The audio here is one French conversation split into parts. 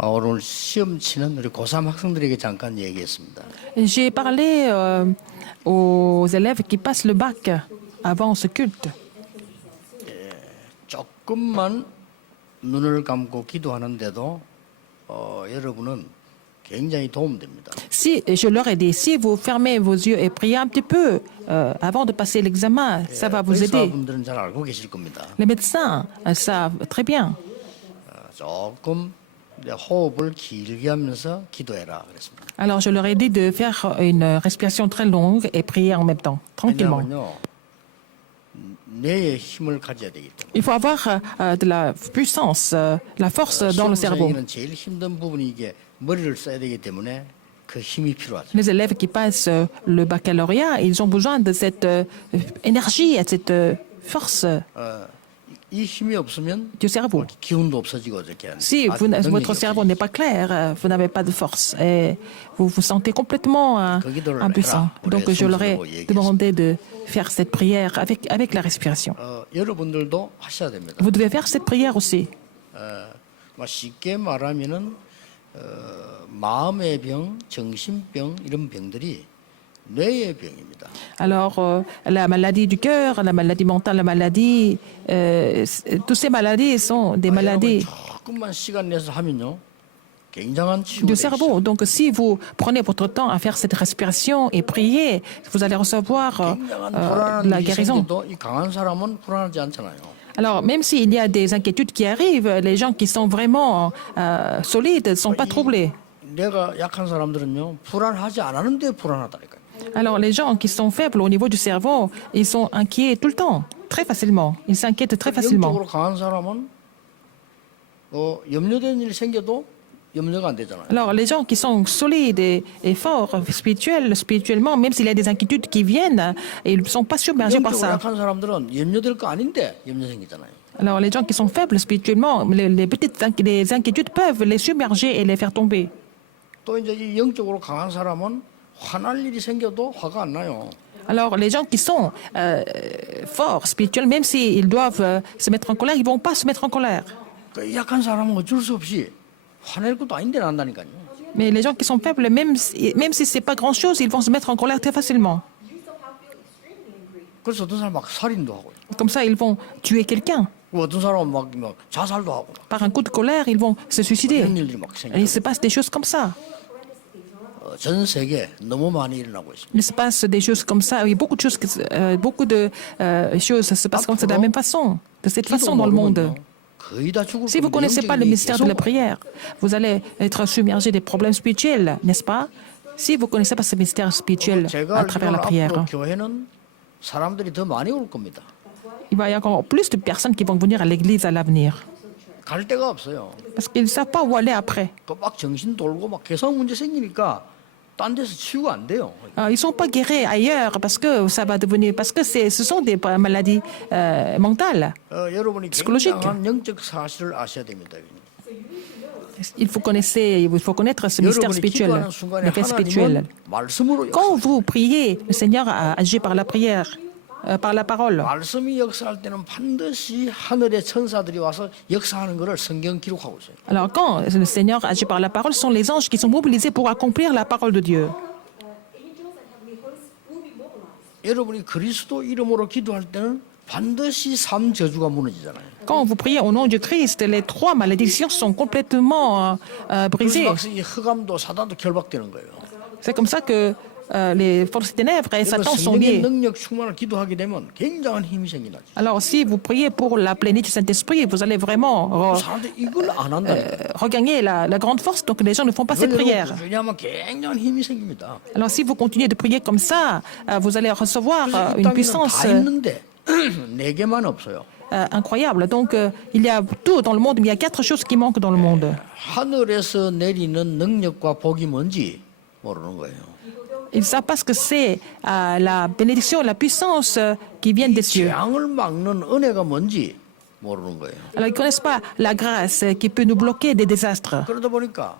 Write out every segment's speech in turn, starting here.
오늘 시험 치는 우리 고3 학생들에게 잠깐 얘기했습니다. J'ai parlé aux élèves qui passent le bac avant ce culte. 조금만 눈을 감고 기도하는데도 여러분은 굉장히 도움됩니다. Si je leur ai dit, si vous fermez vos yeux et priez un petit peu avant de passer l'examen, ça va vous aider. 의사분들은 잘 알고 계실 겁니다. Les médecins savent très bien. 조금 호흡을 길게 하면서 기도해라 그랬습니다. Alors je leur ai dit de faire une respiration très longue et prier en même temps, tranquillement. 왜냐하면요, 뇌에 힘을 가져야 되기 때문에. Il faut avoir de la puissance, la force dans le cerveau. 수험생에게는 제일 힘든 부분이 이게 머리를 써야 되기 때문에 그 힘이 필요하죠. Les élèves qui passent le baccalauréat, ils ont besoin de cette énergie, de cette force 이 힘이 없으면 du cerveau. 기운도 없어지고 이렇게. Si votre cerveau n'est pas clair, vous n'avez pas de force et vous vous sentez complètement impuissant. Donc je leur ai demandé de faire cette prière avec la respiration. 여러분들도 하셔야 됩니다. Vous devez faire cette prière aussi. 쉽게 말하면은 마음의 병, 정신병 이런 병들이 뇌의 병입니다. Alors, la maladie du cœur, la maladie mentale, la maladie, toutes ces maladies sont des maladies 조금만 시간 내서 하면요, 굉장한 치유가 du 있어요. cerveau. Donc, si vous prenez votre temps à faire cette respiration et prier, vous allez recevoir 굉장한 de la 불안한 일이 guérison. 생겨도 이 강한 사람은 불안하지 않잖아요. Alors, même s'il y a des inquiétudes qui arrivent, les gens qui sont vraiment solides ne sont pas troublés. 내가 약한 사람들은요, 불안하지 않았는데 불안하다니까요. Alors, les gens qui sont faibles au niveau du cerveau, ils sont inquiets tout le temps, très facilement. Ils s'inquiètent très facilement. 영적으로 강한 사람은 염려되는 일이 생겨도 염려가 안 되잖아요. Alors, les gens qui sont solides et forts spirituellement, même s'il y a des inquiétudes qui viennent, ils ne sont pas submergés par 영적으로 ça. 약한 사람들은 염려될 거 아닌데 염려 생기잖아요. Alors, les gens qui sont faibles spirituellement, les inquiétudes peuvent les submerger et les faire tomber. 또 이제 이 영적으로 강한 사람은 화날 일이 생겨도 화가 안 나요. Alors, les gens qui sont forts spirituellement, même s'ils doivent se mettre en colère, ils ne vont pas se mettre en colère. 그 약한 사람은 어쩔 수 없이 화낼 것도 아닌데 난다니까요. Mais les gens qui sont faibles, même si ce n'est pas grand-chose, ils vont se mettre en colère très facilement. 그래서 어떤 사람 막 살인도 하고, Comme ça, ils vont tuer quelqu'un. 어떤 사람은 막 자살도 하고, Par un coup de colère, ils vont se suicider. 이런 일들이 막 Et il se 생겨. passe des choses comme ça. 전 세계 너무 많이 일어나고 있습니다. Il se passe des choses comme ça. Oui, beaucoup de choses se passent comme ça de la même façon, de cette façon dans le monde. 거의 다 죽을 Si vous ne 건데 connaissez pas le 영적인 mystère de la 계속 prière, vous allez être submergé des problèmes spirituels, n'est-ce pas? Si vous ne connaissez pas ce mystère spirituel 제가 à travers la 알기로는 prière, 앞으로 교회는 사람들이 더 많이 올 겁니다. il va y avoir encore plus de personnes qui vont venir à l'église à l'avenir. 갈 데가 없어요. Parce qu'ils ne savent pas où aller après. 또 막 정신 돌고 막 개성 문제 생기니까 딴 데서 치유가 안 돼요. Ils ne sont pas guéris ailleurs parce que ça va devenir, parce que ce sont des maladies mentales. 여러분이 psychologique. 굉장한 영적 사실을 아셔야 됩니다. Il faut connaître ce mystère 여러분이 spirituel, 기도하는 순간에 le fait spirituel. 하나님은 말씀으로 Quand 역사. vous priez, le Seigneur agit par la prière, par la parole. 말씀이 역사할 때는 반드시 하늘의 천사들이 와서 역사하는 것을 성경 기록하고 있어요. Alors quand le Seigneur agit par la parole, ce sont les anges qui sont mobilisés pour accomplir la parole de Dieu. 여러분이 그리스도 이름으로 기도할 때는 반드시 삼 저주가 무너지잖아요. Quand vous priez au nom du Christ, les trois malédictions sont complètement brisées. 그래서 이 흑암도 사단도 결박되는 거예요. C'est comme ça que les forces ténèbres et 여러분 Satan sont 성령의 liés. 능력 충만을 기도하게 되면 굉장한 힘이 생기나죠. Alors si vous priez pour la plénitude du Saint-Esprit, vous allez vraiment 사람들이 이걸 안 한다니까. regagner la grande force, donc les gens ne font pas cette prière. 왜냐하면 굉장한 힘이 생깁니다. Alors si vous continuez de prier comme ça, vous allez recevoir 그래서 이 une 땅에는 puissance 다 있는데 네 개만 없어요. incroyable. Donc il y a tout dans le monde, mais il y a 4 choses qui manquent dans le monde. 하늘에서 내리는 능력과 복이 뭔지 모르는 거예요. Ils ne savent pas ce que c'est la bénédiction, la puissance qui viennent des cieux. 재앙을 막는 은혜가 뭔지 모르는 거예요. Alors ils ne connaissent pas la grâce qui peut nous bloquer des désastres. 그러다 보니까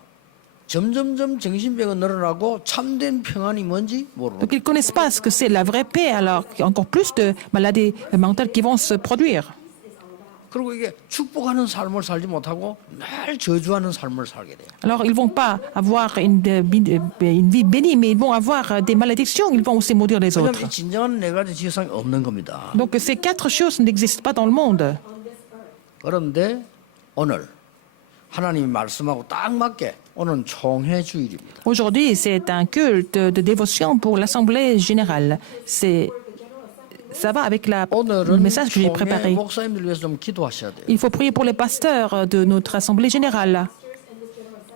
점점점 정신병은 늘어나고 참된 평안이 뭔지 모르는 Donc ils ne connaissent pas ce que c'est la vraie paix, alors qu'il y a encore plus de maladies mentales qui vont se produire. 그리고 이게 축복하는 삶을 살지 못하고 늘 저주하는 삶을 살게 돼요. Alors, ils ne vont pas avoir une vie bénie, mais ils vont avoir des malédictions, ils vont aussi maudire les autres. 왜냐하면 이 진정한 네 가지 지혜상이 없는 겁니다. Donc, ces quatre choses n'existent pas dans le monde. 그런데 오늘 하나님이 말씀하고 딱 맞게 오늘은 총회 주일입니다. Aujourd'hui, c'est un culte de dévotion pour l'Assemblée générale. Ça va avec le 오늘은 message que j'ai 총회 préparé. 목사님들 위해서 좀 기도하셔야 돼요. Il faut prier pour les pasteurs de notre Assemblée générale.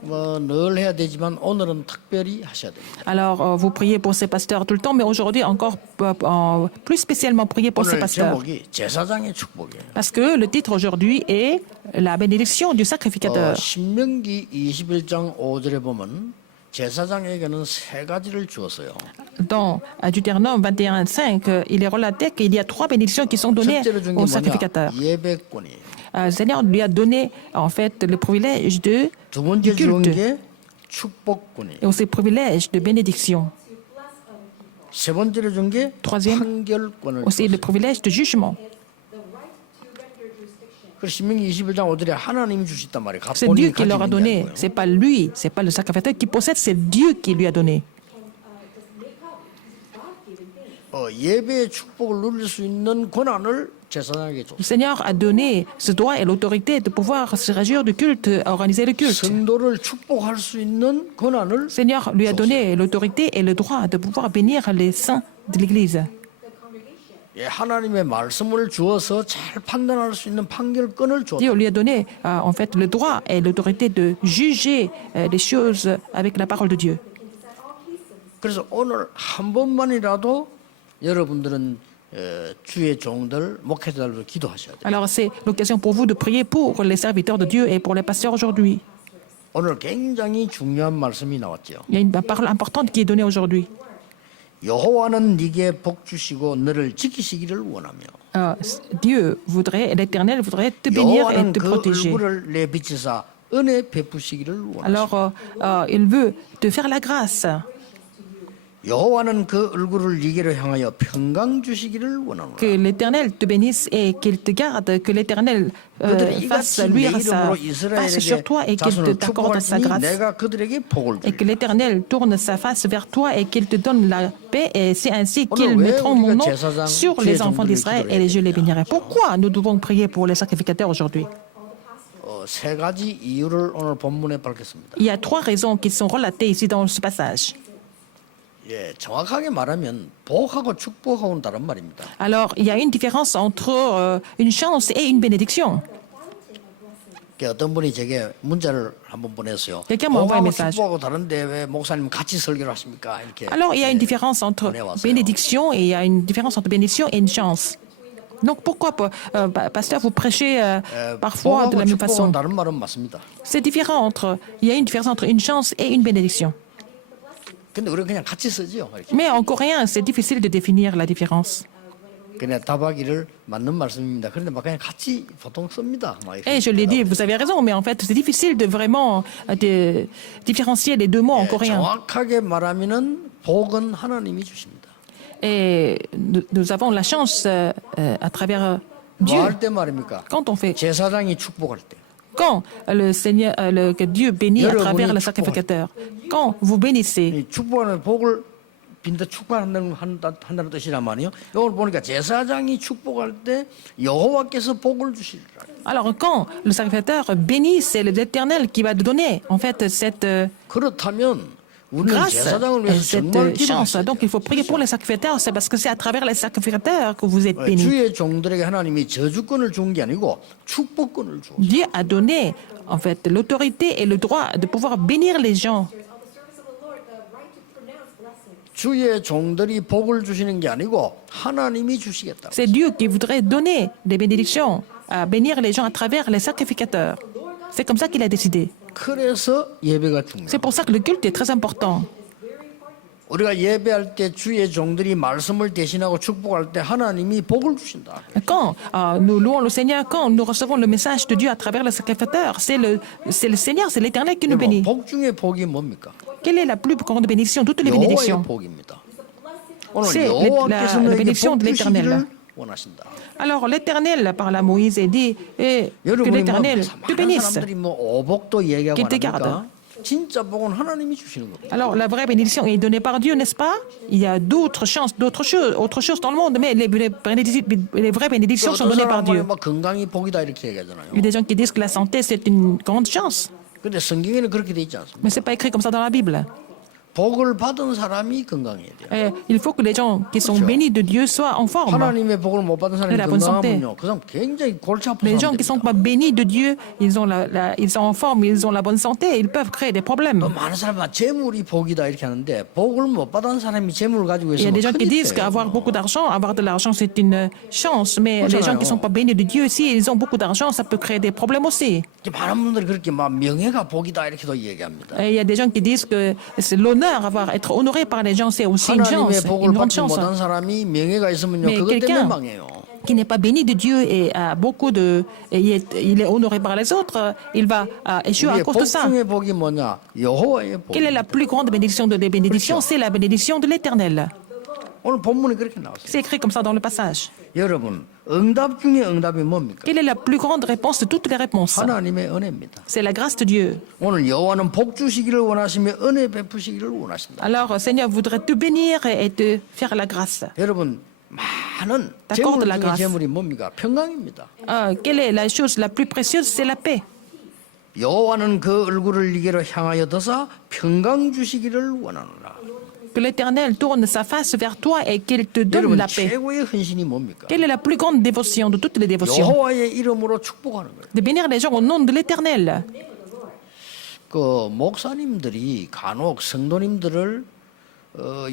뭐 늘 해야 되지만 오늘은 특별히 하셔야 됩니다. Alors, vous priez pour ces pasteurs tout le temps, mais aujourd'hui, encore plus spécialement, priez pour ces 오늘 pasteurs. 제목이 제사장의 축복이에요. Parce que le titre aujourd'hui est la bénédiction du sacrificateur. 신명기 21장 5절에 보면 제사장에게는 세 가지를 주었어요. Dans Deutéronome 21:5, il est relaté qu'il y a trois bénédictions qui sont données 첫째로 준게 au 뭐냐? sacrificateur. 예배권이에요. Le Seigneur lui a donné en fait le privilège de 두 번째 du 준 culte 게 축복권이에요. et aussi le privilège de bénédiction. 세 번째로 준 게 Troisième, 판결권을 aussi le 줬어요. privilège de jugement. 그래서 신명기 21장 5절에 하나님이 주셨단 말이에요. C'est 본인이 Dieu qui leur a 가지고 있는 게 donné. 아니고요. C'est pas lui, c'est pas le sacrificateur qui possède, c'est Dieu qui lui a donné. 예배의 축복을 누릴 수 있는 권한을 제사장에게 줬어요. Le Seigneur a donné ce droit et l'autorité de pouvoir se réjouir du culte, organiser le culte. 성도를 축복할 수 있는 권한을 Le Seigneur lui a donné l'autorité et le droit de pouvoir bénir les saints de l'Église. 하나님의 말씀을 주어서 잘 판단할 수 있는 판결권을 줬다. Dieu lui a donné en fait le droit et l'autorité de juger les choses avec la parole de Dieu. 그래서 오늘 한 번만이라도 여러분들은 주의 종들, 목회자들로 기도하셔야 돼요. Alors c'est l'occasion pour vous de prier pour les serviteurs de Dieu et pour les pasteurs aujourd'hui. 오늘 굉장히 중요한 말씀이 나왔죠. Il y a une parole importante qui est donnée aujourd'hui. 여호와는 네게 복 주시고 너를 지키시기를 원하며 Dieu voudrait, l'Éternel voudrait te bénir et 여호와는 te 그 protéger. 얼굴을 내 비치사 은혜 베푸시기를 원하시며 Alors il veut te faire la grâce. 여호와는 그 얼굴을 네게로 향하여 평강 주시기를 원하노라. Que l'Éternel te bénisse et qu'il te garde, que l'Éternel 그들이 fasse 이같이 내 luire sa 이름으로 face sur toi et 이스라엘에게 qu'il te 자손을 t'accorde sa 축복할지니 grâce. 내가 그들에게 복을 Et que 주리라. l'Éternel tourne sa face vers toi et qu'il te donne la paix. Et c'est ainsi qu'ils 오늘 왜 mettront mon nom 우리가 sur 제사장, les 주의 enfants 종들을 d'Israël et je les bénirai. Pourquoi nous devons prier pour les sacrificateurs aujourd'hui? 세 가지 이유를 오늘 본문에 밝혔습니다. Il y a trois raisons qui sont relatées ici dans ce passage. 예, 정확하게 말하면 복하고 축복하고는 다른 말입니다. Alors, il y a une différence entre une chance et une bénédiction. 어떤 분이 제게 문자를 한번 보냈어요. Quelqu'un m'a envoyé un 복하고 message. 축복하고 다른데 왜 목사님 같이 설교를 하십니까? 이렇게. Alors, il y a une différence entre bénédiction et il y a une différence entre bénédiction et une chance. Donc, pourquoi, pasteur, vous prêchez parfois de la 복하고 même façon? 축복은 다른 말은 맞습니다. C'est différent entre, il y a une différence entre une chance et une bénédiction. 근데 우리가 그냥 같이 쓰지요. 이렇게. Mais en coréen, c'est difficile de définir la différence. 그냥 답하기를 맞는 말씀입니다. 그런데 막 그냥 같이 보통 씁니다. 막 이렇게. Et je l'ai dit, vous avez raison, mais en fait, c'est difficile de vraiment de différencier les deux mots en coréen. 정확하게 말하면은 복은 하나님이 주십니다. Et nous avons la chance à travers Dieu. 뭐 할 때 말입니까? Quand on fait, 제사장이 축복할 때. quand le Seigneur, que Dieu bénit à travers le sacrificateur, quand vous bénissez, 이 축복하는 복을 빈다 축복한다는 뜻이란 말이요. 이걸 보니까 제사장이 축복할 때 여호와께서 복을 주시리라. alors quand le sacrificateur bénit, c'est l'Éternel qui va donner en fait cette 그렇다면 우리는 grâce 제사장을 et 위해서 정말 cette chance. 기도하셔야 Donc il faut prier pour les sacrificateurs, c'est parce que c'est à travers les sacrificateurs que vous êtes 돼요. bénis. 주의 종들에게 하나님이 저주권을 준 게 아니고 축복권을 줘. Dieu a donné en fait l'autorité et le droit de pouvoir bénir les gens. 주의 종들이 복을 주시는 게 아니고 하나님이 주시겠다. C'est Dieu qui voudrait donner des bénédictions, à bénir les gens à travers les sacrificateurs. C'est comme ça qu'il a décidé. 그래서 예배가 중요해요. C'est pour ça que le culte est très important. 우리가 예배할 때 주의 종들이 말씀을 대신하고 축복할 때 하나님이 복을 주신다. Quand nous louons le Seigneur, quand nous recevons le message de Dieu à travers le sacrificateur, c'est le Seigneur, c'est l'Éternel qui nous bénit. 복 중에 복이 뭡니까? Quelle est la plus grande bénédiction? Toutes les 여호와의 bénédictions. 복입니다. 오늘 C'est 여호와께서 la 너에게 bénédiction 복 de l'Éternel. 주시기를 원하신다. Alors l'Éternel parle à Moïse et dit que 여러분이 뭐 l'Éternel te 많은 bénisse. 사람들이 뭐 오복도 얘기하고 qu'il te 하니까 진짜 복은 하나님이 주시는 겁니다. Alors la vraie bénédiction est donnée par Dieu, n'est-ce pas? Il y a d'autres chances, autre chose dans le monde, mais les vraies bénédictions sont données par Dieu. 막 건강이 복이다 이렇게 얘기하잖아요. Il y a des gens qui disent que la santé c'est une grande chance, 근데 성경에는 그렇게 돼 있지 않습니다. mais c'est pas écrit comme ça dans la Bible. 복을 받은 사람이 건강해야 돼요. Il faut que les gens qui sont bénis de Dieu soient en forme. 하나님의 복을 못 받은 사람이 la bonne santé. 건강하면요, 그 사람 굉장히 골치 아픈 Les gens qui sont 사람들입니다. pas bénis de Dieu, ils sont en forme, ils ont la bonne santé, ils peuvent créer des problèmes. 또 많은 사람은 재물이 복이다 이렇게 하는데 복을 못 받은 사람이 재물을 가지고 Il y a 있으면 des gens qui disent 큰일 qu'avoir 돼요. beaucoup d'argent, avoir de l'argent, c'est une chance. Mais les gens qui ne sont pas bénis de Dieu, s'ils ont beaucoup d'argent, ça peut créer des problèmes aussi. 많은 분들이 그렇게 막 명예가 복이다 이렇게도 얘기합니다. Et il y a des gens qui disent que c'est l'honneur, être honoré par les gens, c'est aussi une chance, 하나님의 복을 une grande 받지 chance. 못한 사람이 명예가 있으면요, Mais 그것 때문에 quelqu'un 망해요. qui n'est pas béni de Dieu et a beaucoup de, et il est honoré par les autres, il va échouer à 우리의 cause de 복 ça. 중의 복이 뭐냐? 여호와의 복. Quelle est la plus grande bénédiction des bénédictions? C'est la bénédiction de l'Éternel. 오늘 본문에 그렇게 나왔어요. C'est écrit comme ça dans le passage. 여러분, 응답 중에 응답이 뭡니까? Quelle est la plus grande réponse de toutes les réponses? 하나님의 은혜입니다. C'est la grâce de Dieu. 오늘 여호와는 복 주시기를 원하시며 은혜 베푸시기를 원하신다. Alors, Seigneur voudrait te bénir et te faire la grâce. 여러분, 많은 D'accord, 재물 de la 중에 grâce. 재물이 뭡니까? 평강입니다. Quelle est la chose la plus précieuse? C'est la paix. 여호와는 그 얼굴을 니게로 향하여 드사 평강 주시기를 원하노라. Que l'Éternel tourne sa face vers toi et qu'il te donne 여러분, la paix. 최고의 헌신이 뭡니까? Quelle est la plus grande dévotion de toutes les dévotions? 여호와의 이름으로 축복하는 거예요. De bénir les gens au nom de l'Éternel. 그 목사님들이 간혹 성도님들을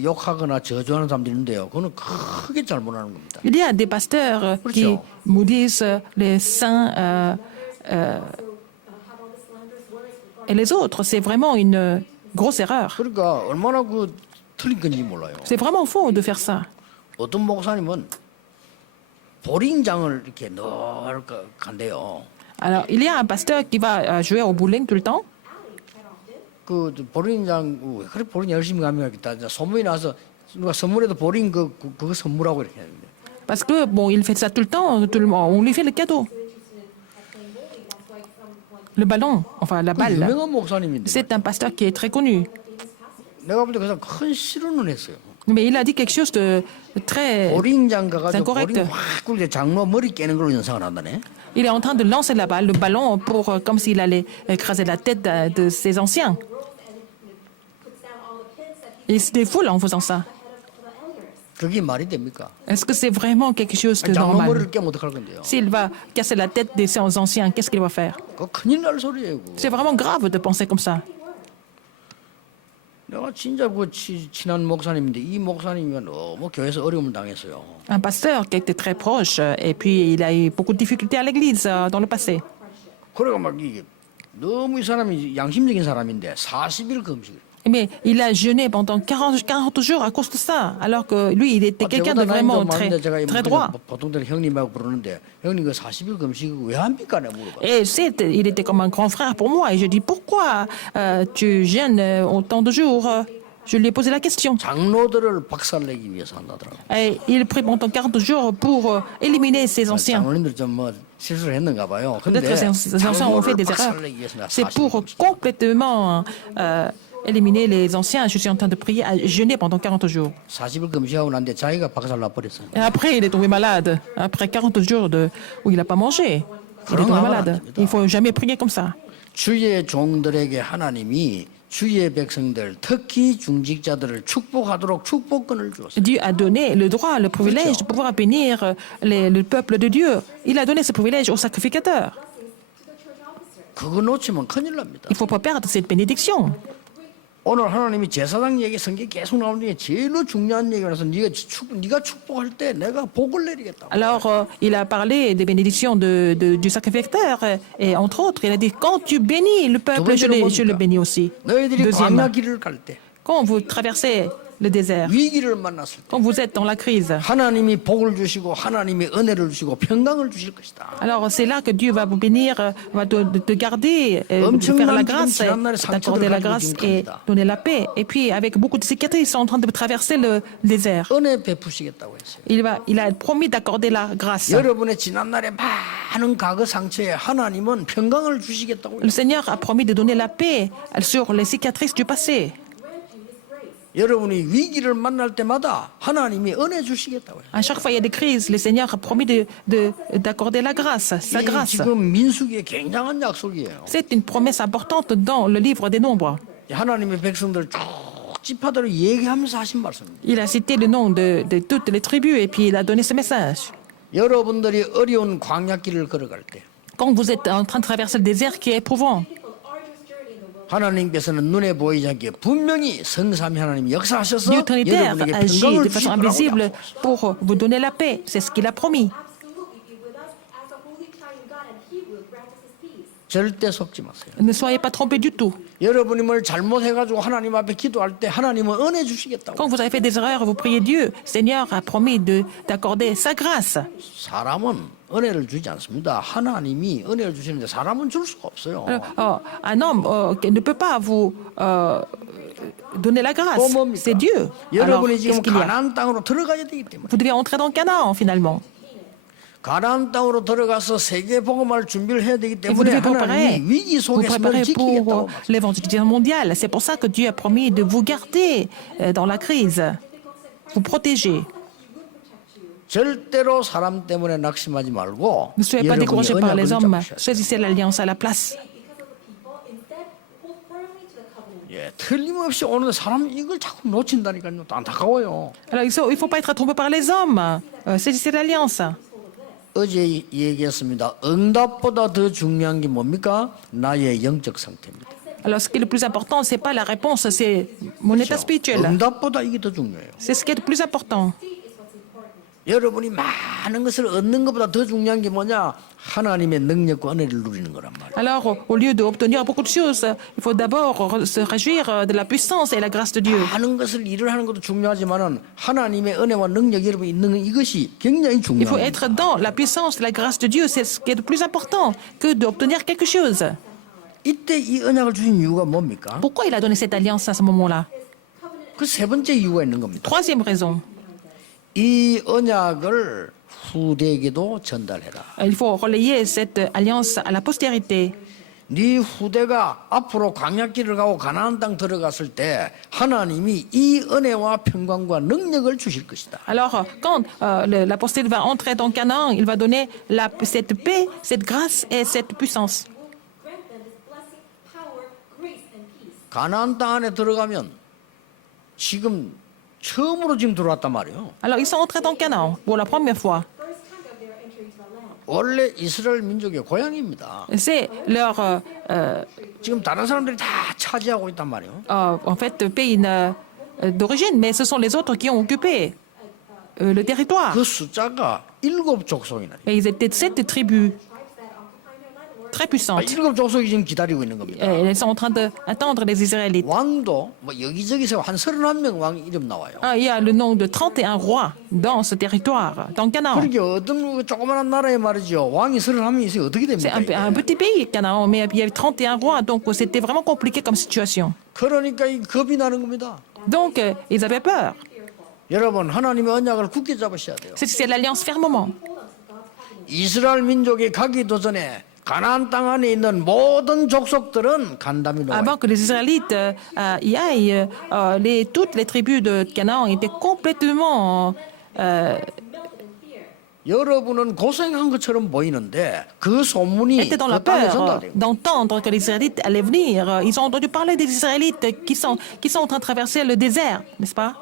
욕하거나 저주하는 사람들이 있는데요. 그거는 크게 잘못하는 겁니다. Il y a des pasteurs qui 그렇죠. maudissent les saints et les autres. C'est vraiment une grosse erreur. 그러니까 얼마나 그 틀린 건지 몰라요. C'est vraiment faux de faire ça. 어떤 목사님은 보링장을 이렇게 늘 간대요. Alors, il y a un pasteur qui va jouer au bowling tout le temps. 그 보링장 그래 보링 열심히 가면 하겠다. 소문이 나서 누가 선물해도 보링 그거 선물하고 이렇게 하는데. Parce que, bon, il fait ça tout le temps, on lui fait le cadeau. Le ballon, enfin la 그 balle, 유명한 목사님인데. c'est un pasteur qui est très connu. 내가 볼 때 그 사람 큰 실언을 했어요. Mais il a dit quelque chose de très 보링장 가가지고 incorrect. 보링 확 굴게 장로 머리 깨는 걸로 연상을 한다네. Il est en train de lancer la balle, le ballon, comme s'il allait écraser la tête de ses anciens. Et il se défoule en faisant ça. 그게 말이 됩니까? Est-ce que c'est vraiment quelque chose de 장로 normal? 머리를 깨면 어떡할 건데요? S'il va casser la tête de ses anciens, qu'est-ce qu'il va faire? 그거 큰일 날 소리예요. 그거. C'est vraiment grave de penser comme ça. 내가 진짜 그 친한 목사님인데 이 목사님이 너무 교회에서 어려움을 당했어요. Un pasteur qui était très proche, et puis il a eu beaucoup de difficultés à l'église dans le passé. 그래가 막 이게 너무 이 사람이 양심적인 사람인데 40일 금식. Mais il a jeûné pendant 40 jours à cause de ça, alors que lui, il était quelqu'un de vraiment très, très droit. 보통들 형님하고 부르는데 형님 그 40일 금식 왜 합니까? 내가 물어봐. Et il était comme un grand frère pour moi. Et je dis, pourquoi tu jeûnes autant de jours? Je lui ai posé la question. 장로들을 박살내기 위해서 한다더라고. Et il prit pendant 40 jours pour éliminer ses anciens. 장로님들 좀 뭐 실수를 했는가 봐요. 근데 Peut-être ces anciens ont fait des erreurs. 박살내기 위해서 C'est pour complètement éliminer les anciens. Je suis en train de prier, à jeûner pendant 40 jours. 40일 금식하고 난데 자기가 박살나 버렸어요. Et après, il est tombé malade. Après 40 jours où il n'a pas mangé, il est tombé malade. Il ne faut jamais prier comme ça. 주의 종들에게 하나님이 주의 백성들 특히 중직자들을 축복하도록 축복권을 주었어요. Dieu a donné le droit, le privilège de pouvoir bénir le peuple de Dieu. Il a donné ce privilège aux sacrificateurs. 그거 놓치면 큰일 납니다. Il ne faut pas perdre cette bénédiction. 오늘 하나님이 제사장 얘기 성경에 계속 나오는 중에 제일 중요한 얘기라서 네가 축복할 때 내가 복을 내리겠다. Alors, il a parlé des bénédictions du sacrificateur et entre autres, il a dit, quand tu bénis le peuple, je le bénis aussi. 너희들이 Deuxième, 광야 길을 갈 때 quand vous traversez le désert. 위기를 만났을 때 Quand vous êtes dans la crise, 하나님이 복을 주시고 하나님이 은혜를 주시고 평강을 주실 것이다. alors c'est là que Dieu va vous bénir, va te garder, de faire la grâce, d'accorder la grâce et donner la paix. Et puis avec beaucoup de cicatrices, ils sont en train de traverser le désert. 은혜 베푸시겠다고 했어요. Il a promis d'accorder la grâce. 여러분의 지난날의 많은 과거 상처에 하나님은 평강을 주시겠다고 Le Seigneur a promis de donner la paix sur les cicatrices du passé. 여러분이 위기를 만날 때마다 하나님이 은혜 주시겠다고요. À chaque fois il y a des crises, le Seigneur a promis d'accorder la grâce, sa 이 grâce. 지금 민수기에 굉장한 약속이에요. C'est une promesse importante dans le livre des Nombres. 하나님의 백성들 쭉 지파대로 얘기하면서 하신 말씀입니다. Il a cité le nom de toutes les tribus et puis il a donné ce message. 여러분들이 어려운 광야길을 걸어갈 때 Quand vous êtes en train de traverser le désert qui est éprouvant, 하나님께서는 눈에 보이지 않게 분명히 성삼위 하나님이 역사하셔서 Dieu Trinitaire 여러분에게 agit 평강을 de 주실 façon 거라고 invisible 약속하셨어요. pour vous donner la paix. C'est ce qu'il a promis. Absolutely be with us as a holy triune God, and He will grant us His peace. 절대 속지 마세요. Ne soyez pas trompés du tout. 여러분이 뭘 잘못해가지고 하나님 앞에 기도할 때 하나님은 은혜 주시겠다고. Quand vous avez fait des erreurs, vous priez Dieu. Seigneur a promis d'accorder sa grâce. 사람은 은혜를 주지 않습니다. 하나님이 은혜를 주시는데 사람은 줄 수가 없어요. Un homme qui ne peut pas vous donner la grâce. 또 뭡니까? C'est Dieu. Alors, 여러분이 qu'est-ce 지금 qu'il y a? 가나안 땅으로 들어가야 되기 때문에 Vous devez entrer dans Canaan, finalement. 가나안 땅으로 들어가서 세계 복음할 준비를 해야 되기 Et vous 때문에 devez 하나님이 위기 vous 속에서 préparer 지키겠다고 pour 말씀하셨어요. l'évangélisation mondiale. C'est pour ça que Dieu a promis de vous garder dans la crise, vous protéger. 절대로 사람 때문에 낙심하지 말고 Ne soyez pas 여러분이 découragés par les 언약을 hommes. 잡으셔야 돼요. Choisissez l'alliance à la place. 예, 틀림없이 오는데 사람 이걸 자꾸 놓친다니까요. 또 안타까워요. Alors, il faut pas être trompé par les hommes. Saisissez l'alliance. 어제 얘기했습니다. 응답보다 더 중요한 게 뭡니까? 나의 영적 상태입니다. Alors, ce qui est le plus important, c'est pas la réponse, c'est mon état spirituel. 응답보다 이게 더 중요해요. C'est ce qui est le plus important. 여러분이 많은 것을 얻는 것보다 더 중요한 게 뭐냐? 하나님의 능력과 은혜를 누리는 거란 말이에요. Alors, au lieu d'obtenir beaucoup de choses, il faut d'abord se réjouir de la puissance et la grâce de Dieu. 많은 것을 일을 하는 것도 중요하지만은 하나님의 은혜와 능력이 여러분 있는 이것이 굉장히 Il faut 중요합니다. être dans la puissance et la grâce de Dieu. C'est ce qui est le plus important que d'obtenir quelque chose. 이때 이 언약을 주신 이유가 뭡니까? Pourquoi il a donné cette alliance à ce moment-là? 그 세 번째 이유가 있는 겁니다. Troisième raison, 이 언약을 후대에게도 전달해라. il faut relayer cette alliance à la postérité. 네 후대가 앞으로 광야길을 가고 가나안 땅 들어갔을 때 하나님이 이 은혜와 평강과 능력을 주실 것이다. Alors, quand l'apostate va entrer dans Canaan, il va donner cette paix, cette grâce et cette puissance. Grant them this blessing, power, grace, and peace. 가나안 땅 안에 들어가면 지금 처음으로 지금 들어왔단 말이에요. Alors, ils sont entrés dans Canaan pour la première fois. First time that they are entering into the land. 원래 이스라엘 민족의 고향입니다. C'est leur, 지금 다른 사람들이 다 차지하고 있단 말이에요. en fait, pays d'origine, mais ce sont les autres qui ont occupé le territoire. 그 숫자가 7 족속이나. Et ils étaient 7 tribus très puissantes. 7 족속이 지금 기다리고 있는 겁니다. Et elles sont en train d'attendre les Israélites. 왕도 뭐 여기저기서 한 31명 왕 이름 나와요. Il y a le nom de 31 rois dans ce territoire, dans Canaan. 그러니까 어떤 조그마한 나라에 말이죠. 왕이 31명 있으면 어떻게 C'est 됩니까? un petit pays, Canaan, mais il y avait 31 rois, donc c'était vraiment compliqué comme situation. 그러니까 이 겁이 나는 겁니다. Donc, ils avaient peur. 여러분 하나님의 언약을 굳게 잡으셔야 돼요. C'est l'alliance fermement. 이스라엘 민족이 가기도 전에 가나안 땅 안에 있는 모든 족속들은 간담이 나와요. Avant que les Israélites y aillent, toutes les tribus de Canaan étaient complètement... 여러분은 고생한 것처럼 보이는데 그 소문이 étaient dans la 그 땅에 peur 전달돼요. d'entendre que les Israélites allaient venir. Ils ont entendu parler des Israélites qui sont en train de traverser le désert, n'est-ce pas?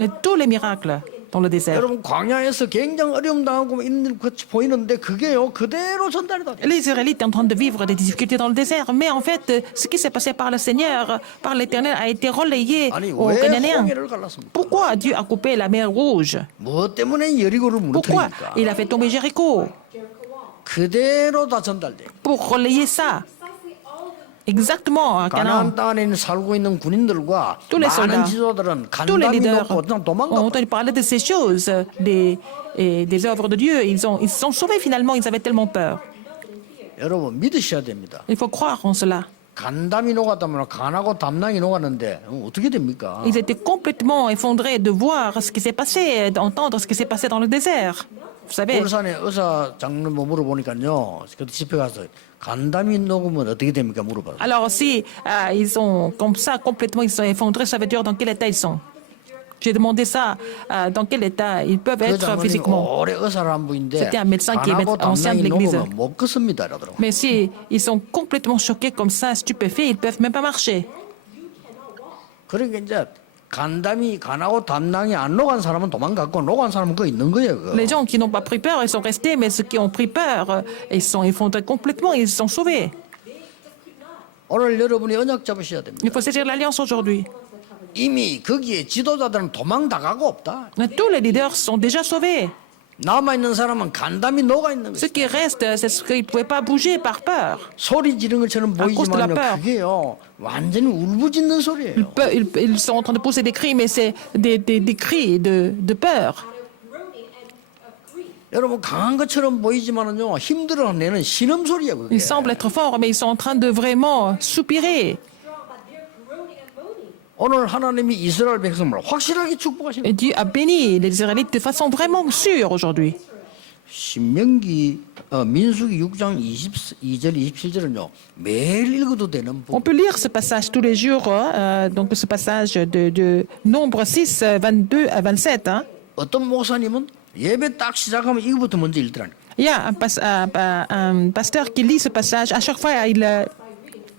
Et tous les miracles dans le désert. 여러분 광야에서 굉장히 어려움 당하고 있는 것 보이는데 그게요 그대로 전달이 다 돼요. Les Israélites étaient en train de vivre des difficultés dans le désert, mais en fait, ce qui s'est passé par le Seigneur, par l'Éternel, a été relayé 아니 aux 왜 Cananéens. 홍해를 갈랐습니까? Pourquoi Dieu a coupé la mer Rouge? 무엇 때문에 여리고를 Pourquoi 무너뜨립니까? il a fait tomber Jéricho? 그대로 다 전달돼요. Pour relayer ça. exactement à Canaan. 가나안 땅에 살고 있는 군인들과 Tous les 많은 soldats, 지도자들은 tous les 간담이 leaders 놓고 그냥 ont 도망가. entendu parler de ces choses, des œuvres de Dieu. Ils se sont sauvés finalement, ils avaient tellement peur. 여러분 믿으셔야 됩니다. Il faut croire en cela. 간담이 녹았다면 간하고 담낭이 녹았는데 어떻게 됩니까? Ils étaient complètement effondrés de voir ce qui s'est passé, d'entendre ce qui s'est passé dans le désert. Vous savez, 울산에 의사 장로 뭐 물어보니까요. 그때 집회 가서 간담이 녹으면 어떻게 됩니까? 물어봐요. alors si ils sont comme ça, complètement, ils sont effondrés, ça veut dire dans quel état ils sont. J'ai demandé ça, dans quel état ils peuvent 그 être 장로님 physiquement. 오래 의사를 한 분인데 C'était un médecin qui est 간하고 ancien de 담낭이 l'église. 녹으면 못 걷습니다. 이러더라고요. Mais si ils sont complètement choqués comme ça, stupéfaits, ils peuvent même pas marcher. 그러니까 이제 간하고 담낭이 안 녹은 사람은 도망갔고 녹은 사람은 그 있는 거예요. 그거. Les gens qui n'ont pas pris peur, ils sont restés, mais ceux qui ont pris peur, ils sont effondrés complètement, ils se sont sauvés. 오늘 여러분이 언약 잡으셔야 됩니다. Il faut saisir l'alliance aujourd'hui. 이미 거기에 지도자들은 도망 다 가고 없다. Tous les leaders sont déjà sauvés. 남아 있는 사람은 간담이 녹아 있는 Ce 거예요. qui reste, c'est ce qu'ils ne pouvaient pas bouger par peur. 소리 지르는 것처럼 cause de la 보이지만 peur. 그게요 완전히 울부짖는 소리예요. Ils sont en train de pousser des cris, mais c'est des cris de peur. groaning and of grief. 여러분 강한 것처럼 보이지만은요 힘들어내는 신음 소리예요. 그게. Ils semblent être forts, mais ils sont en train de vraiment soupirer. Strong, but they're groaning and moaning. 오늘 하나님이 이스라엘 백성을 확실하게 축복하시는 Et Dieu a béni les Israélites de façon vraiment sûre aujourd'hui. 신명기 민수기 6장 22절 27절은요 매일 읽어도 되는 On peut lire ce passage tous les jours, donc ce passage de Nombre 6, 22 à 27. Hein. 어떤 목사님은 예배 딱 시작하면 이거부터 먼저 읽더라니. Il y a un pasteur qui lit ce passage. À chaque fois, il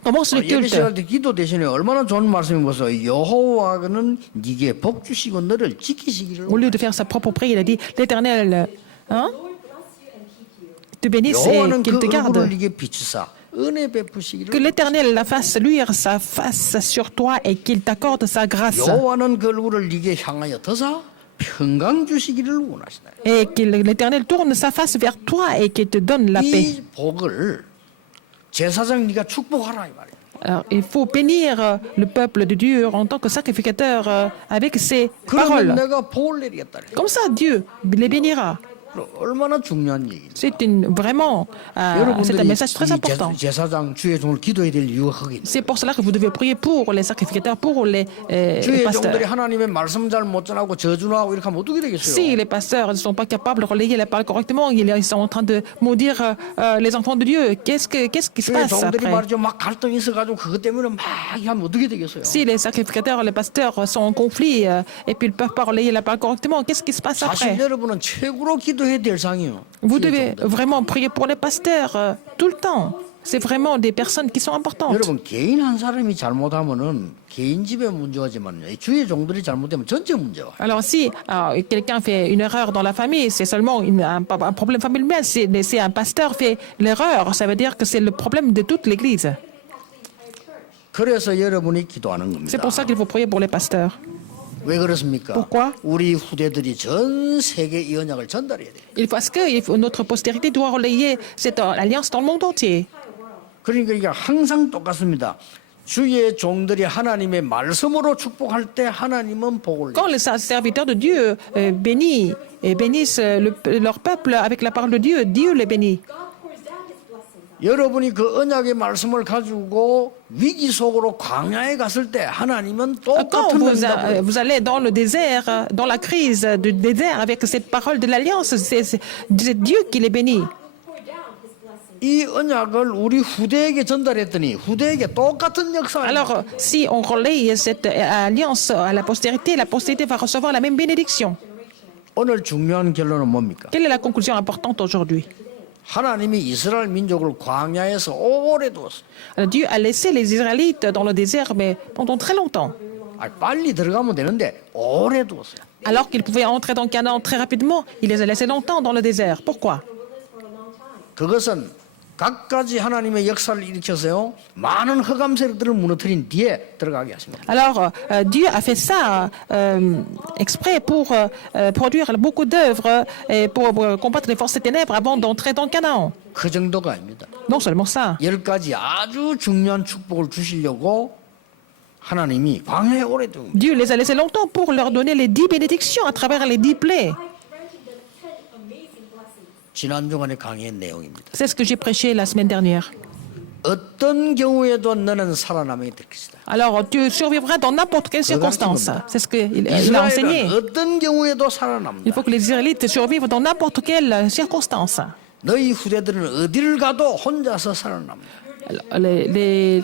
commence le 예배 culte. 시작할 때 기도 대신에 얼마나 좋은 말씀이 보세요. 여호와는 네게 복 주시고 너를 지키시기를 Au lieu de faire sa propre prière, il a dit l'Éternel hein, te bénisse et 여호와는 qu'il 그 te garde. 얼굴을 네게 비추사 은혜 베푸시기를 Que l'Éternel la fasse luire sa face sur toi et qu'il t'accorde sa grâce. 여호와는 그 얼굴을 네게 향하여 더사 평강 주시기를 원하시다. Et que l'Éternel tourne sa face vers toi et qu'il te donne la paix. 이 복을 제사장 네가 축복하라 이 말이야. Alors, il faut bénir le peuple de Dieu en tant que sacrificateur avec ses 그러면 paroles. 내가 복을 내리겠다. Comme ça, Dieu les bénira. 얼마나 중요한 얘기냐. C'est vraiment c'est un message très important. 제사장 주의 종을 기도해야 될 이유가 거기 있다. C'est pour cela que vous devez prier pour les sacrificateurs, pour les 주의 pasteurs. 종들이 하나님의 말씀 잘 못 전하고 저주하고 이렇게 하면 어떻게 되겠어요? Si les pasteurs ne sont pas capables de relayer la parole correctement, ils sont en train de maudire les enfants de Dieu. Qu'est-ce qui se 주의 passe 종들이 après? 말이죠 막 갈등이 있어가지고 그것 때문에 막 하면 어떻게 되겠어요? Si les sacrificateurs, les pasteurs sont en conflit et puis ils ne peuvent pas relayer la parole correctement, qu'est-ce qui se passe 사실 après? 여러분은 최고로 기도해야 될 상이요. Vous devez vraiment prier pour les pasteurs tout le temps. C'est vraiment des personnes qui sont importantes. 여러분 개인 한 사람이 잘못하면은 개인 집에 문제지만요. 주의 종들이 잘못되면 전체 문제와. Alors si quelqu'un fait une erreur dans la famille, c'est seulement un problème familial. Si un pasteur fait l'erreur, ça veut dire que c'est le problème de toute l'Église. 그래서 여러분이 기도하는 겁니다. C'est pour ça qu'il faut prier pour les pasteurs. 왜 그렇습니까? Pourquoi? 우리 후대들이 전 세계 이 언약을 전달해야 돼요. Parce que notre postérité doit relayer cette alliance dans le monde entier. 그러니까 이게 항상 똑같습니다. 주의 종들이 하나님의 말씀으로 축복할 때 하나님은 복을 Quand les serviteurs de Dieu bénissent leur peuple avec la parole de Dieu, Dieu les bénit. God pours down his blessings. 여러분이 그 언약의 말씀을 가지고 위기 속으로 광야에 갔을 때 하나님은 Quand 똑같은 응답을 vous allez dans le désert, dans la crise du désert avec cette parole de l'alliance, c'est Dieu qui les bénit. Pour down his blessings. 이 언약을 우리 후대에게 전달했더니 후대에게 똑같은 역사가 Alors, si on relaye cette alliance à la postérité va recevoir la même bénédiction. 오늘 중요한 결론은 뭡니까? Quelle est la conclusion importante aujourd'hui? 하나님이 이스라엘 민족을 광야에서 오래 두었어요. Alors, Dieu a laissé les Israélites dans le désert, mais pendant très longtemps. 빨리 들어가면 되는데 오래 두었어요. Alors qu'ils pouvaient entrer dans Canaan très rapidement, il les a laissés longtemps dans le désert. Pourquoi? 그것은 각가지 하나님의 역사를 일으켜서요 많은 흑암 세력들을 무너뜨린 뒤에 들어가게 하십니다. Alors, Dieu a fait ça exprès pour produire beaucoup d'œuvres et pour combattre les forces des ténèbres avant d'entrer dans Canaan. 그 정도가 아닙니다. Non seulement ça, 10가지 아주 중요한 축복을 주시려고 하나님이 광야에 오래 둔 거예요. Dieu les a laissés longtemps pour leur donner les 10 bénédictions à travers les 10 plaies. granting them 10 amazing blessings. 지난 주간의 강의의 내용입니다. C'est ce que j'ai prêché la semaine dernière. 어떤 경우에도 너는 살아남게 될 것이다. Alors, tu survivras dans n'importe quelle circonstance. C'est ce qu'il a enseigné. 이스라엘은 어떤 경우에도 살아남는다. Il faut que les Israélites survivent dans n'importe quelle circonstance. 너희 후대들은 어디를 가도 혼자서 살아남는다.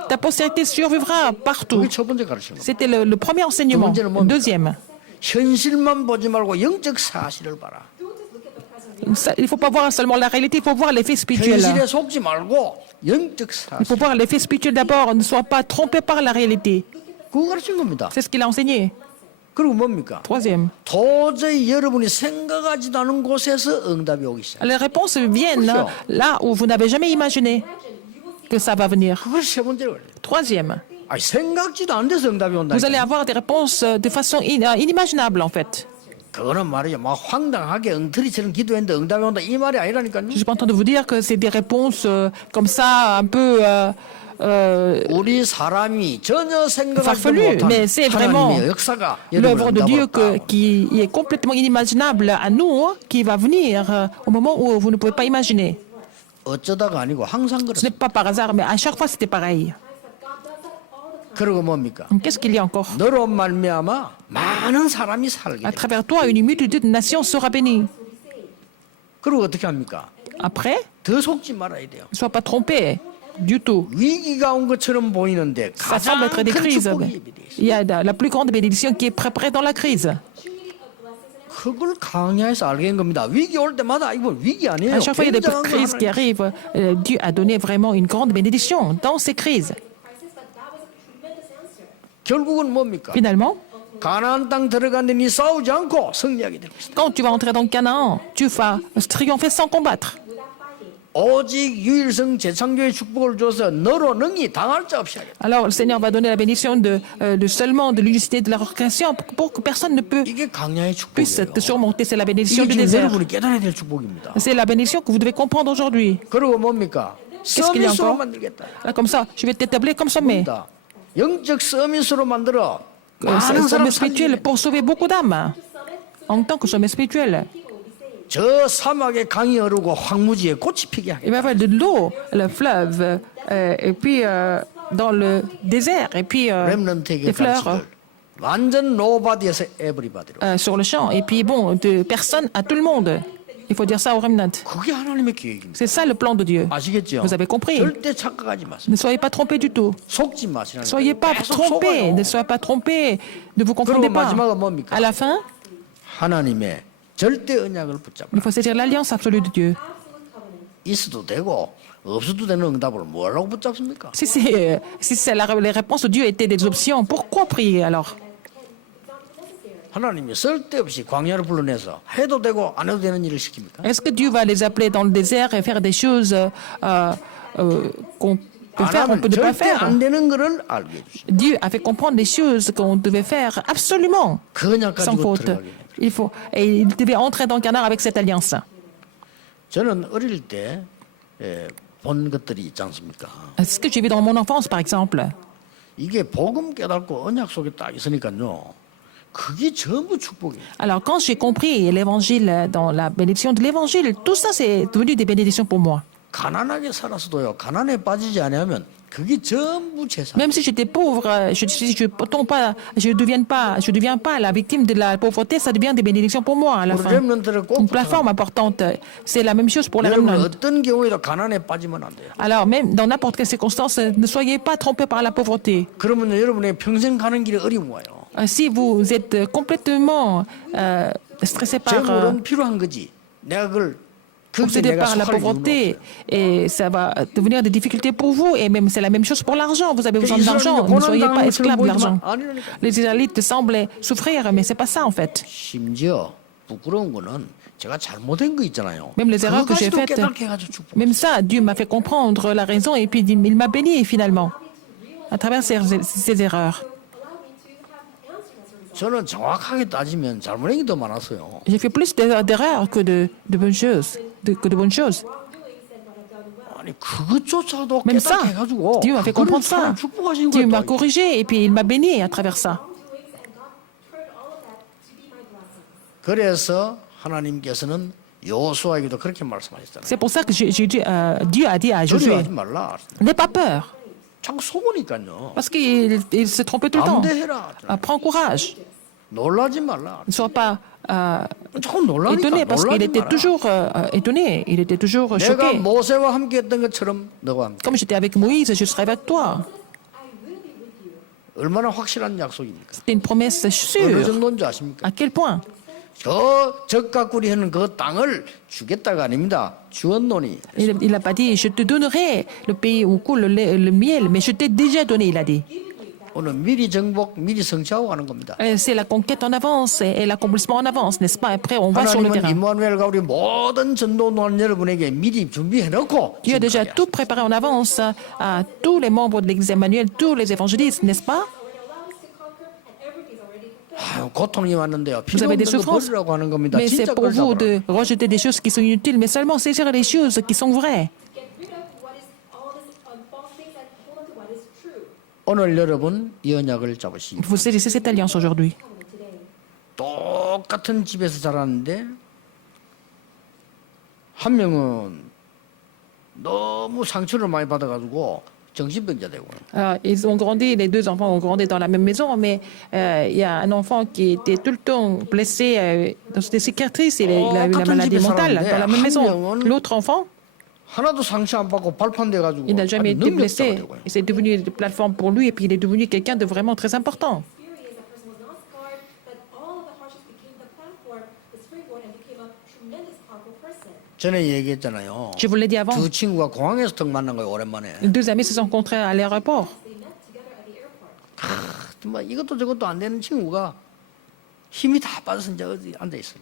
Ta postérité survivra partout. 그게 첫 번째 가르치는 겁니다. C'était le premier enseignement. Deuxième, 현실만 보지 말고 영적 사실을 봐라. il ne faut pas voir seulement la réalité, il faut voir l'effet spirituel. 현실에 속지 말고 영적 Il faut 사실. voir l'effet spirituel d'abord, ne sois pas trompé par la réalité. 그거 가르친 겁니다. C'est ce qu'il a enseigné. 그리고 뭡니까? Troisième, 도저히 여러분이 생각하지도 않은 곳에서 응답이 오기 시작. les réponses viennent là où vous n'avez jamais imaginé que ça va venir. 그걸 세 번째로 그래요. Troisième, 아니 생각지도 않은 데서 응답이 온다. vous allez avoir des réponses de façon inimaginable en fait. 그거는 말이죠. 막 황당하게 엉터리처럼 기도했는데 응답이 온다 이 말이 아니라니까요. Je suis pas en train de vous dire que c'est des réponses comme ça, un peu 우리 사람이 전혀 생각하지 farfelues, 못한 mais c'est vraiment 하나님의 역사가 l'œuvre de Dieu 응답을 qui est complètement inimaginable à nous, qui va venir au moment où vous ne pouvez pas imaginer. 어쩌다가 아니고 항상 Ce 그렇습니다. n'est pas par hasard, mais à chaque fois c'était pareil. 그리고 뭡니까? Qu'est-ce qu'il y a encore? 너로 말미암아 많은 사람이 살게 À 돼. travers toi, une multitude de nations sera bénie. 그리고 어떻게 합니까? Après, 더 속지 말아야 돼요. ne sois pas trompé du tout. 위기가 온 것처럼 보이는데 Ça 가장 semble être des 큰 crises. 축복이 예비돼 있어요. Il y a la plus grande bénédiction qui est près dans la crise. 그걸 강야에서 알게 된 겁니다. 위기 올 때마다 이거 위기 아니에요. À chaque fois, il y a des 굉장한 거 crises qui 하나님. arrivent. Dieu a donné vraiment une grande bénédiction dans ces crises. Crisis, but that was a tremendous answer. 결국은 뭡니까? Finalement, 가나안 땅 들어갔는데 니 싸우지 않고 승리하게 될 것이다. quand tu vas entrer dans Canaan, tu vas triompher sans combattre. 오직 유일성 재창조의 축복을 줘서 너로 능히 당할 자 없이 하겠다. Alors, le Seigneur va donner la bénédiction de seulement de l'unicité de la création pour que personne ne 이게 강야의 puisse 축복이에요. te surmonter. C'est la bénédiction 이게 du 지금 désert. 여러분이 깨달아야 될 축복입니다. C'est la bénédiction que vous devez comprendre aujourd'hui. 그리고 뭡니까? Qu'est-ce qu'il y a 서밋으로 encore? 만들겠다. Là, comme ça, je vais t'établir comme sommet. 영적 서밋으로 만들어 C'est un 많은 sommet 사람 spirituel 살리게. pour sauver beaucoup d'âmes. En tant que sommet spirituel. 저 사막에 강이 흐르고 황무지에 꽃이 피게 하겠다. Il va y avoir de l'eau, le fleuve, et puis dans le désert, et puis 렘넌트에게 des fleurs 가르치길 완전 노바디에서 에브리바디로. sur le champ. Et puis bon, de personne à tout le monde. Il faut dire ça au remnant. 그게 하나님의 계획입니다. C'est ça le plan de Dieu. 아시겠죠? Vous avez compris. 절대 착각하지 마세요. Ne soyez pas trompés du tout. 속지 마시라는 Ne soyez pas 계속 trompés. 속아요. Ne soyez pas trompés. Ne vous confondez 그리고 pas. 마지막은 뭡니까? À la fin, 하나님의 절대 언약을 붙잡아. il faut saisir l'alliance absolue de Dieu. 있어도 되고 없어도 되는 응답을 뭐라고 붙잡습니까? Si les réponses de Dieu étaient des options, pourquoi prier alors? 하나님이 쓸데없이 광야를 불러내서 해도 되고 안 해도 되는 일을 시킵니까? Est-ce que Dieu va les appeler dans le désert et faire des choses qu'on peut 안 faire, on 하면 peut ne pas 절대 faire? 안 되는 거를 알게 해주시죠. Dieu a fait comprendre des choses qu'on devait faire absolument, 그 언약 sans 가지고 faute. 들어가게 됩니다. Et il devait entrer dans Canaan avec cette alliance. 저는 어릴 때 본 것들이 있지 않습니까? Ce que j'ai vu dans mon enfance, par exemple, 이게 복음 깨닫고 언약 속에 딱 있으니까요. 그게 전부 축복이에요. alors quand j'ai compris l'évangile, dans la bénédiction de l'évangile, tout ça c'est devenu des bénédictions pour moi. 가난하게 살았어도요. 가난에 빠지지 않으면 그게 전부 재산. Même si j'étais pauvre, je deviens pas la victime de la pauvreté, ça devient des bénédictions pour moi à la 우리 fin. 렘넌트를 꼭 Une plateforme importante, c'est la même chose pour les 여러분 remnants. 어떤 경우에도 가난에 빠지면 안 돼요. Alors même dans n'importe quelle circonstance, ne soyez pas trompés par la pauvreté. 그러면 여러분의 평생 가는 길이 어려운 거예요. Si vous êtes complètement stressé par, 재물은 필요한 거지. 내가 그걸 거기에 obsédé 내가 par la 속할 이유는 pauvreté, 없어요. et ça va devenir des difficultés pour vous, et même c'est la même chose pour l'argent. Vous avez besoin 이스라엘이 d'argent, ne soyez pas 고난당하는 esclave de 것처럼 l'argent. 보이지만 아니라니까. Les Israélites semblaient souffrir, mais c'est pas ça en fait. 심지어 부끄러운 거는 제가 잘못한 거 있잖아요. Même les erreurs que j'ai 그것까지도 faites, 깨닫게 해가지고 축복. même ça, Dieu m'a fait comprendre la raison, et puis il m'a béni finalement à travers ces erreurs. 저는 정확하게 따지면 잘못한 게 더 많았어요. J'ai fait plus d'erreurs que de bonnes choses. Que de bonnes choses. 아니 그것조차도 Même ça, 깨닫게 해가지고 Dieu m'a fait 그거를 comprendre 사람 ça. 축복하신 Dieu 거예요. m'a corrigé et puis il m'a béni à travers ça. wrongdoings, and God turned all of that to be my blessings. 그래서 하나님께서는 여호수아에게도 그렇게 말씀하셨잖아요. C'est pour ça que Dieu a dit à Josué, 두려워하지 말라. n'aie pas peur, 자꾸 속으니까요. parce qu'il se trompait tout le temps. 담대해라. Prends courage, 놀라지 말라. ne sois pas 자꾸 놀라니까 étonné, parce qu'il 놀라지 était 마라. toujours étonné, il était toujours 내가 choqué. 모세와 함께했던 것처럼 너와 함께. Comme j'étais avec Moïse, je serai avec toi. I will be with you. 얼마나 확실한 약속입니까? C'était une promesse 어느 sûre. 정도인지 아십니까? À quel point? 저 적가꾸리 하는 그 땅을 주겠다가 아닙니다. 주었노니. Il n'a pas dit, je te donnerai le pays où coule le lait et le miel, mais je t'ai déjà donné, il a dit. 오늘 미리 정복, 미리 성취하고 가는 겁니다. C'est la conquête en avance et l'accomplissement en avance, n'est-ce pas? Après, on va sur le 하나님은 terrain. 임마누엘과 우리 모든 전도원 여러분에게 미리 준비해놓고 Dieu a déjà 지금까지 tout préparé en avance à tous les membres de l'Église Emmanuel, tous les évangélistes, n'est-ce pas? Already allowed us to conquer, and everything's already fulfilled. 아유, 고통이 왔는데요. Vous 필요 avez 없는 des 거 souffrances, 버리라고 하는 겁니다. mais c'est 진짜 pour 걸 vous 잡으라. de rejeter des choses qui sont inutiles, mais seulement saisir les choses qui sont vraies. Get rid of what is all this false things and hold on to what is true. 오늘 여러분 이 언약을 잡으시기. Vous saisissez cette alliance aujourd'hui. Covenant today. 똑같은 집에서 자랐는데 한 명은 너무 상처를 많이 받아가지고 정신병자 되고 Ils ont grandi, les deux enfants ont grandi dans la même maison, mais il y a un enfant qui était tout le temps blessé dans des cicatrices, il a eu la maladie mentale dans la même maison. L'autre enfant, 하나도 상처 안 받고 발판돼가지고 il n'a jamais été 능력자가 blessé. 되고요. Et c'est devenu une plateforme pour lui, et puis il est devenu quelqu'un de vraiment très important. Experience, that person was not scarred, but all of the hardships became the platform, the springboard, and became a tremendous, powerful person. 전에 얘기했잖아요. Je vous l'ai dit avant, 두 친구가 공항에서 딱 만난 거예요 오랜만에. deux amis se sont rencontrés à l'aéroport. They met together at the airport. 정말 이것도 저것도 안 되는 친구가 힘이 다 빠져서 이제 어디 앉아 있어요.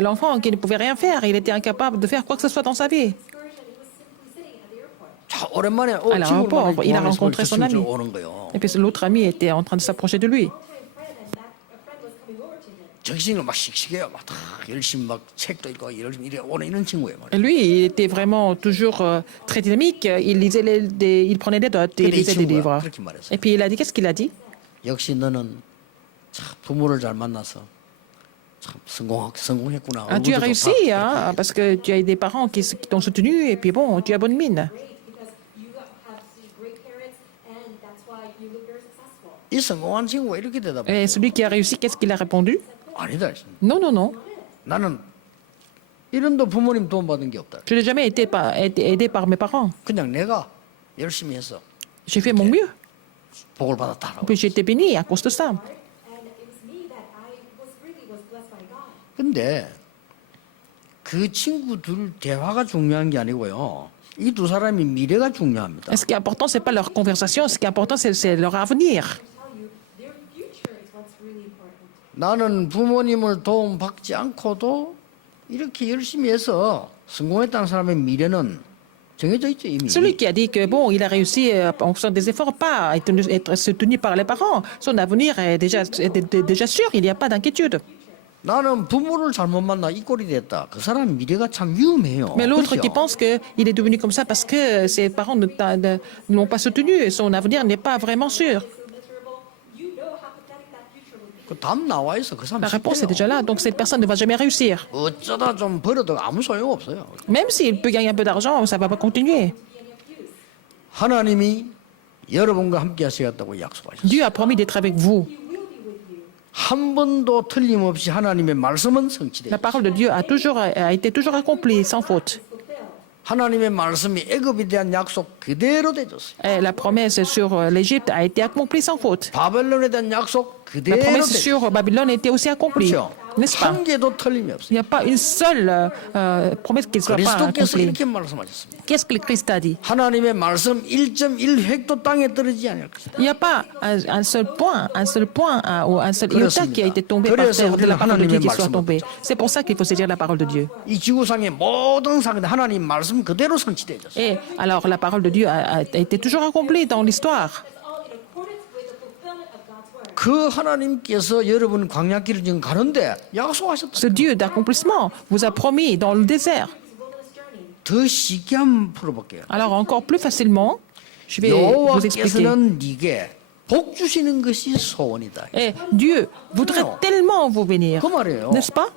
L'enfant qui ne pouvait rien faire, il était incapable de faire quoi que ce soit dans sa vie. Discouraged, and he was simply sitting at the airport. 자 오랜만에 À l'aéroport, 친구를 il a 만나서 rencontré son ami. 오는 거예요. Et puis l'autre ami était en train de s'approcher de lui. Longtime friend, and that a friend was coming over to him. 정신을 막 씩씩해요. 막 다 열심히 막 책도 읽고 열심히 이래 오는 이런 친구예요. 말이에요. Et lui, il était vraiment toujours très dynamique. Il lisait il prenait des notes, il 근데 이 lisait des 친구가 livres. 그렇게 말했어요. Et puis il a dit, qu'est-ce qu'il a dit? 역시 너는 참 부모를 잘 만나서 참 성공했구나. Ah, tu as 얼굴도 réussi, 좋다. hein, parce que tu as eu des parents qui t'ont soutenu, et puis bon, tu as bonne mine. Great, because you have great parents, and that's why you look very successful. 이 성공한 친구가 이렇게 대답해요. Et celui qui a réussi, qu'est-ce qu'il a répondu? 아니다. Non, non, non. 나는 이런도 부모님 도움 받은 게 없다. Je n'ai jamais été aidé par mes parents. 그냥 내가 열심히 해서 J'ai fait mon mieux. 복을 받았다라고. Puis j'ai été béni à cause de ça. And it was me that I was blessed by God. 근데 그 친구들 대화가 중요한 게 아니고요. 이 두 사람이 미래가 중요합니다. Et ce qui est important, c'est pas leur conversation, ce qui est important, c'est leur avenir. Tell you, their future is what's really important. 나는 부모님을 도움 받지 않고도 이렇게 열심히 해서 성공했다는 사람의 미래는 정해져 있죠 이미. Celui qui a dit que bon, il a réussi en faisant des efforts, pas être soutenu par les parents, son avenir est déjà sûr, il n'y a pas d'inquiétude. 나는 부모를 잘못 만나 이 꼴이 됐다. 그 사람 미래가 참 위험해요. Mais l'autre 그렇죠? qui pense qu'il est devenu comme ça parce que ses parents ne l'ont pas soutenu, son avenir n'est pas vraiment sûr. So miserable, you know how pathetic that future would be. 그 답 나와 있어. 그 사람 La réponse est 실패해요. déjà là, donc cette personne ne va jamais réussir. 어쩌다 좀 벌어도 아무 소용 없어요. Même s'il peut gagner un peu d'argent, ça ne va pas continuer. 하나님이 여러분과 함께 하시겠다고 약속하셨어요. Dieu a promis d'être avec vous. He will be with you. 한 번도 틀림없이 하나님의 말씀은 성취돼요. La parole de Dieu a été toujours accomplie, sans faute. Fulfill. 하나님의 말씀이 애굽에 대한 약속 그대로 되졌어요. Et la promesse sur l'Égypte a été accomplie sans faute. 바벨론에 대한 약속 La 그대로 promesse 되졌어요. sur Babylone était aussi accomplie, 그렇죠? n'est-ce pas? 한 개도 틀림이 Il 없어요. n'y a pas une seule promesse qui ne soit pas 그리스도께서 accomplie. 이렇게 말씀하셨습니다. Qu'est-ce que le Christ a dit? 하나님의 말씀 1.1획도 땅에 떨어지지 않을 것이다. Il n'y a pas un seul point ou un seul iota qui a été tombé par 그래서 terre de la 우리는 parole de Dieu 하나님의 qui soit 말씀을 tombée. C'est pour ça qu'il faut saisir la parole de Dieu. 이 지구상의 모든 상황에 하나님 말씀 그대로 성취되졌어요. Et alors la parole de Dieu a été toujours accomplie dans l'histoire. It's all in accordance with the fulfillment of God's word. 그 하나님께서 여러분 광야길을 지금 가는데 약속하셨다. Ce Dieu d'accomplissement vous a promis dans le désert. His wilderness journey. 더 쉽게 한번 풀어볼게요. Alors encore plus facilement, je vais vous expliquer. 여호와께서는 네게 복 주시는 것이 소원이다. Et Dieu voudrait tellement vous bénir, 그 말이에요. n'est-ce pas?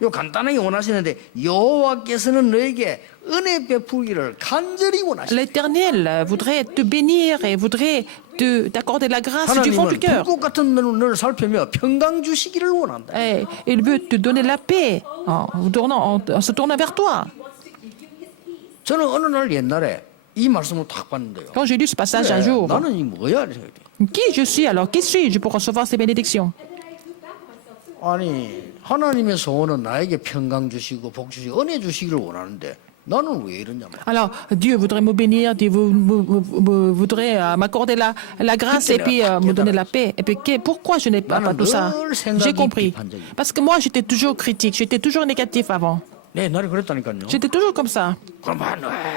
요 간단하게 원하시는데 여호와께서는 너에게 은혜 베푸기를 간절히 원하시다. L'Éternel voudrait te bénir et voudrait t'accorder la grâce du fond du 하나님은 cœur. 불꽃 같은 눈을 살펴며 평강 주시기를 원한다. Et il veut te donner la paix en se tournant vers toi. 저는 어느 날 옛날에 이 말씀을 딱 봤는데요. Quand j'ai lu ce passage un 그래, jour, 나는 이 뭐야? 이렇게. qui je suis alors? Qui suis-je pour recevoir ces bénédictions? 아니 하나님의 소원은 나에게 평강 주시고 복 주시고 은혜 주시기를 원하는데 나는 왜 이러냐 말이야. Alors, Dieu voudrait me bénir, Dieu voudrait m'accorder la grâce et puis me donner la paix. Et puis, pourquoi je n'ai pas tout ça? J'ai compris. Parce que moi, j'étais toujours critique, j'étais toujours négatif avant. 네, 옛날에 그랬다니까요. J'étais toujours comme ça. 그럼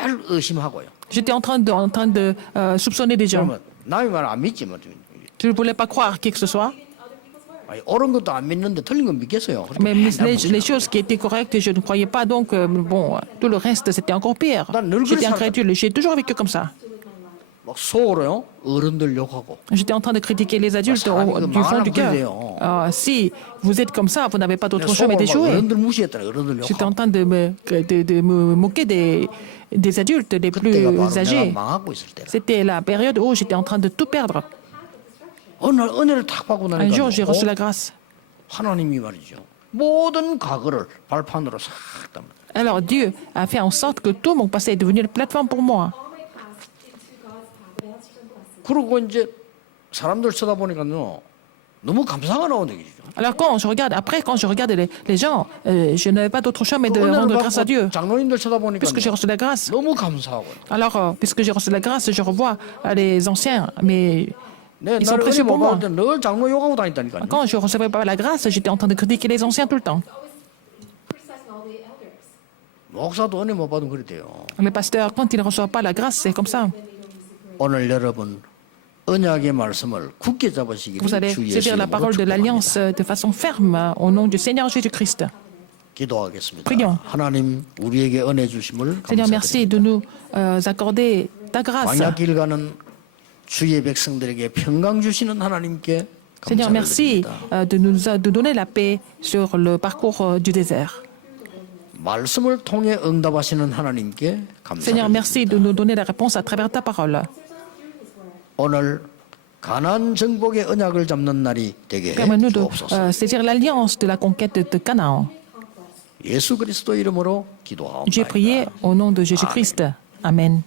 늘 의심하고요. J'étais en train de soupçonner des gens. 그러면 남의 말 안 믿지 뭐. Je ne voulais pas croire qui que ce soit. 아니, 옳은 것도 안 믿는데 틀린 건 믿겠어요. Mais les choses qui étaient correctes, je ne croyais pas. Donc, bon, tout le reste, c'était encore pire. J'étais incrédule. J'ai toujours vécu comme ça. 막 속으로요. 어른들 욕하고. J'étais en train de critiquer les adultes du fond du cœur. Si vous êtes comme ça, vous n'avez pas d'autre choix mais d'échouer. 어른들 무시했더니 어른들 J'étais 욕하고. en train de me moquer des adultes, des plus 그때가 바로 내가 âgés. 망하고 있을 때라. C'était la période où j'étais en train de tout perdre. 어느 날 은혜를 탁 받고 Un jour, j'ai reçu la 나니까 grâce. 하나님이 말이죠. 모든 과거를 발판으로 싹 담아. Alors Dieu a fait en sorte que tout mon passé est devenu une plateforme pour moi. all my past into God's path of answers and blessings. 그러고 이제 사람들 쳐다보니까요. 너무 감사가 나오는 얘기죠. Alors quand je regarde les gens, je n'avais pas d'autre choix mais de 은혜를 rendre grâce à Dieu. 받고 장로님들 쳐다보니까 Puisque j'ai reçu la grâce. 너무 감사하고. Alors, puisque j'ai reçu la grâce, je revois les anciens, mais 내 ils sont 나를 은혜 précieux 못 pour moi. 받을 때늘 장로 욕하고 다녔다니까요. Quand je ne recevais pas la grâce, j'étais en train de critiquer les anciens tout le temps. Criticizing all the elders. 목사도 은혜 못 받으면 그랬대요. Les pasteurs, quand ils ne reçoivent pas la grâce, c'est comme ça. 오늘 여러분 언약의 말씀을 굳게 잡으시기를 Vous allez 주 예수 saisir la 이름으로 parole de l'Alliance 축복합니다. de façon ferme au nom du Seigneur Jésus-Christ. 기도하겠습니다. Prions. 하나님 우리에게 은혜 주심을 Seigneur, merci 감사드립니다. de nous accorder ta grâce. 광야길 가는 주의 백성들에게 평강 주시는 하나님께 Seigneur, merci 감사드립니다. de donner la paix sur le parcours du désert. 말씀을 통해 응답하시는 하나님께 Seigneur, 감사드립니다. merci de nous donner la réponse à travers ta parole. 오늘 가나안 정복의 언약을 잡는 날이 되게 해 Permets-nous de 주옵소서. saisir l'alliance de la conquête de Canaan. 예수 그리스도 이름으로 J'ai prié 기도하옵나이다. au nom de Jésus-Christ. Amen.